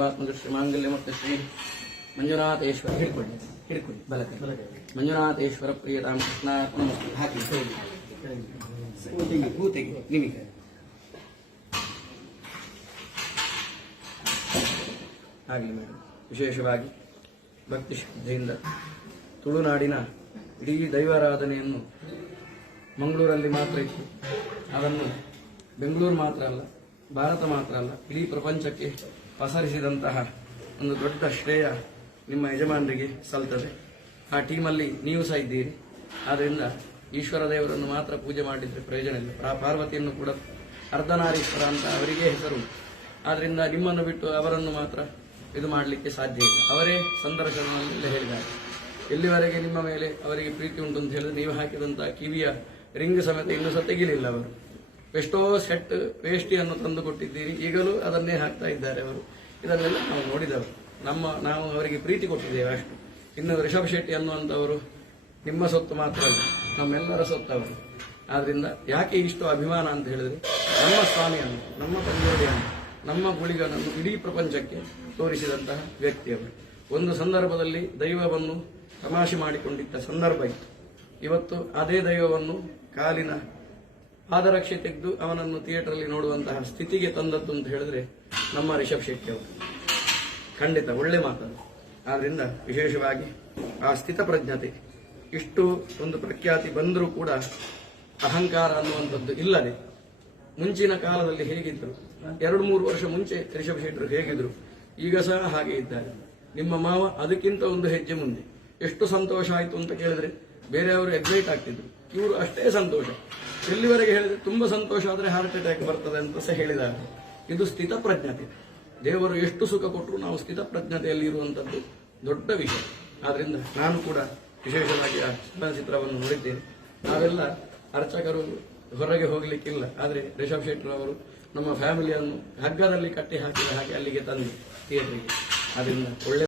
ಸರ್ವಾತ್ಮ ಶ್ರೀ ಮಾಂಗಲ್ಯ ಮತ್ತು ಶ್ರೀ ಮಂಜುನಾಥೇಶ್ವರ ಹಿಡ್ಕೊಳ್ಳಿ ಬಲಕ್ಕೆ ಮಂಜುನಾಥೇಶ್ವರ ಪ್ರಿಯ ರಾಮಕೃಷ್ಣ ಹಾಕಿ ಹೂತೆಗೆ ನಿಮಗೆ ಆಗಲಿ ಮೇಡಮ್. ವಿಶೇಷವಾಗಿ ಭಕ್ತಿ ಶ್ರದ್ಧೆಯಿಂದ ತುಳುನಾಡಿನ ಇಡೀ ದೈವಾರಾಧನೆಯನ್ನು ಮಂಗಳೂರಲ್ಲಿ ಮಾತ್ರ ಇತ್ತು, ಅದನ್ನು ಬೆಂಗಳೂರು ಮಾತ್ರ ಅಲ್ಲ, ಭಾರತ ಮಾತ್ರ ಅಲ್ಲ, ಇಡೀ ಪ್ರಪಂಚಕ್ಕೆ ಪಸರಿಸಿದಂತಹ ಒಂದು ದೊಡ್ಡ ಶ್ರೇಯ ನಿಮ್ಮ ಯಜಮಾನರಿಗೆ ಸಲ್ತದೆ. ಆ ಟೀಮಲ್ಲಿ ನೀವು ಸಹ ಇದ್ದೀರಿ. ಆದ್ದರಿಂದ ಈಶ್ವರ ದೇವರನ್ನು ಮಾತ್ರ ಪೂಜೆ ಮಾಡಿದ್ರೆ ಪ್ರಯೋಜನ ಇಲ್ಲ. ಪಾರ್ವತಿಯನ್ನು ಕೂಡ ಅರ್ಧನಾರೀಶ್ವರ ಅಂತ ಅವರಿಗೆ ಹೆಸರು. ಆದ್ದರಿಂದ ನಿಮ್ಮನ್ನು ಬಿಟ್ಟು ಅವರನ್ನು ಮಾತ್ರ ಇದು ಮಾಡಲಿಕ್ಕೆ ಸಾಧ್ಯ ಇಲ್ಲ. ಅವರೇ ಸಂದರ್ಶನದಲ್ಲಿ ಹೇಳಿದ್ದಾರೆ, ಎಲ್ಲಿವರೆಗೆ ನಿಮ್ಮ ಮೇಲೆ ಅವರಿಗೆ ಪ್ರೀತಿ ಉಂಟು ಅಂತ ಹೇಳಿದ್ರೆ ನೀವು ಹಾಕಿದಂತಹ ಕಿವಿಯ ರಿಂಗ್ ಸಮೇತ ಇನ್ನೂ ಸಹ ತೆಗಿಲಿಲ್ಲ. ಅವರು ಎಷ್ಟೋ ಸೆಟ್ ವೇಷ್ಟಿಯನ್ನು ತಂದು ಕೊಟ್ಟಿದ್ದೀರಿ, ಈಗಲೂ ಅದನ್ನೇ ಹಾಕ್ತಾ ಇದ್ದಾರೆ ಅವರು. ಇದನ್ನೆಲ್ಲ ನಾವು ನೋಡಿದವರು, ನಾವು ಅವರಿಗೆ ಪ್ರೀತಿ ಕೊಟ್ಟಿದ್ದೇವೆ ಅಷ್ಟು. ಇನ್ನು ರಿಷಬ್ ಶೆಟ್ಟಿ ಅನ್ನುವಂಥವರು ನಿಮ್ಮ ಸೊತ್ತು ಮಾತ್ರ ಅಲ್ಲ, ನಮ್ಮೆಲ್ಲರ ಸೊತ್ತವರು. ಆದ್ರಿಂದ ಯಾಕೆ ಇಷ್ಟು ಅಭಿಮಾನ ಅಂತ ಹೇಳಿದ್ರೆ, ನಮ್ಮ ಸ್ವಾಮಿಯನ್ನು, ನಮ್ಮ ತಂದೆಯನ್ನು, ನಮ್ಮ ಗುಳಿಗನನ್ನು ಇಡೀ ಪ್ರಪಂಚಕ್ಕೆ ತೋರಿಸಿದಂತಹ ವ್ಯಕ್ತಿಯವರು. ಒಂದು ಸಂದರ್ಭದಲ್ಲಿ ದೈವವನ್ನು ತಮಾಷೆ ಮಾಡಿಕೊಂಡಿದ್ದ ಸಂದರ್ಭ ಇತ್ತು. ಇವತ್ತು ಅದೇ ದೈವವನ್ನು ಕಾಲಿನ ಪಾದರಕ್ಷೆ ತೆಗೆದು ಅವನನ್ನು ಥಿಯೇಟರ್ಲ್ಲಿ ನೋಡುವಂತಹ ಸ್ಥಿತಿಗೆ ತಂದದ್ದು ಅಂತ ಹೇಳಿದ್ರೆ ನಮ್ಮ ರಿಷಬ್ ಶೆಟ್ಟಿ ಅವರು. ಖಂಡಿತ ಒಳ್ಳೆ ಮಾತದು. ಆದ್ರಿಂದ ವಿಶೇಷವಾಗಿ ಆ ಸ್ಥಿತಪ್ರಜ್ಞತೆ, ಇಷ್ಟು ಒಂದು ಪ್ರಖ್ಯಾತಿ ಬಂದರೂ ಕೂಡ ಅಹಂಕಾರ ಅನ್ನುವಂಥದ್ದು ಇಲ್ಲದೆ ಮುಂಚಿನ ಕಾಲದಲ್ಲಿ ಹೇಗಿದ್ರು, 2-3 ವರ್ಷ ಮುಂಚೆ ರಿಷಬ್ ಶೆಟ್ಟರು ಹೇಗಿದ್ರು, ಈಗ ಸಹ ಹಾಗೆ ಇದ್ದಾರೆ. ನಿಮ್ಮ ಮಾವ ಅದಕ್ಕಿಂತ ಒಂದು ಹೆಜ್ಜೆ ಮುಂದೆ. ಎಷ್ಟು ಸಂತೋಷ ಆಯಿತು ಅಂತ ಕೇಳಿದ್ರೆ ಬೇರೆಯವರು ಎಕ್ಸೈಟ್ ಆಗ್ತಿದ್ರು, ಇವರು ಅಷ್ಟೇ ಸಂತೋಷ. ಎಲ್ಲಿವರೆಗೆ ಹೇಳಿದ್ರೆ ತುಂಬಾ ಸಂತೋಷ ಆದರೆ ಹಾರ್ಟ್ ಅಟ್ಯಾಕ್ ಬರ್ತದೆ ಅಂತ ಸಹ ಹೇಳಿದ್ದಾರೆ. ಇದು ಸ್ಥಿತಪ್ರಜ್ಞತೆ. ದೇವರು ಎಷ್ಟು ಸುಖ ಕೊಟ್ಟರು ನಾವು ಸ್ಥಿತಪ್ರಜ್ಞತೆಯಲ್ಲಿ ಇರುವಂತದ್ದು ದೊಡ್ಡ ವಿಷಯ. ಆದ್ರಿಂದ ನಾನು ಕೂಡ ವಿಶೇಷವಾಗಿ ಆ ಚಲನಚಿತ್ರವನ್ನು ನೋಡಿದ್ದೇನೆ. ನಾವೆಲ್ಲ ಅರ್ಚಕರು ಹೊರಗೆ ಹೋಗ್ಲಿಕ್ಕಿಲ್ಲ, ಆದರೆ ರಿಷಬ್ ಶೆಟ್ಟಿ ಅವರು ನಮ್ಮ ಫ್ಯಾಮಿಲಿಯನ್ನು ಹಗ್ಗದಲ್ಲಿ ಕಟ್ಟಿ ಹಾಕಿದ ಹಾಗೆ ಅಲ್ಲಿಗೆ ತಂದು ಥಿಯೇಟರ್ಗೆ. ಅದರಿಂದ ಒಳ್ಳೆ